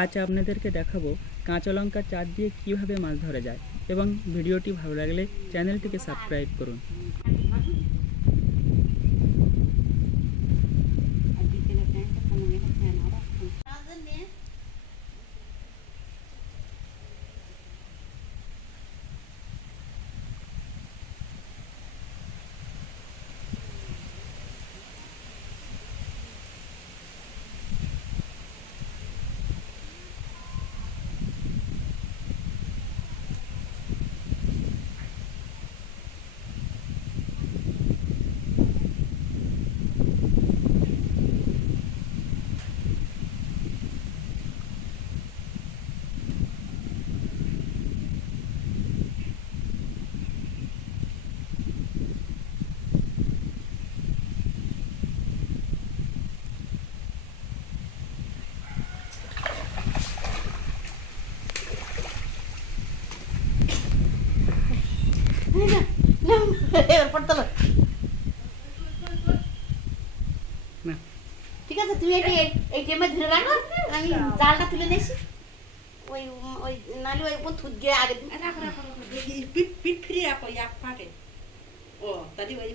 আজ আপনাদেরকে দেখাবো কাঁচা লঙ্কার চার দিয়ে কিভাবে মাছ ধরা যায় এবং ভিডিওটি ভালো লাগলে চ্যানেলটিকে সাবস্ক্রাইব করুন। ঠিক আছে, তুমি এই টেমে ধরে রাখো, আমি জালটা তুলে নিয়েছি। ওই ওই নালি ওই থুত গিয়ে আগে পিঠ ফিরিয়ে রাখো, এক পাটে ও তাদি ওই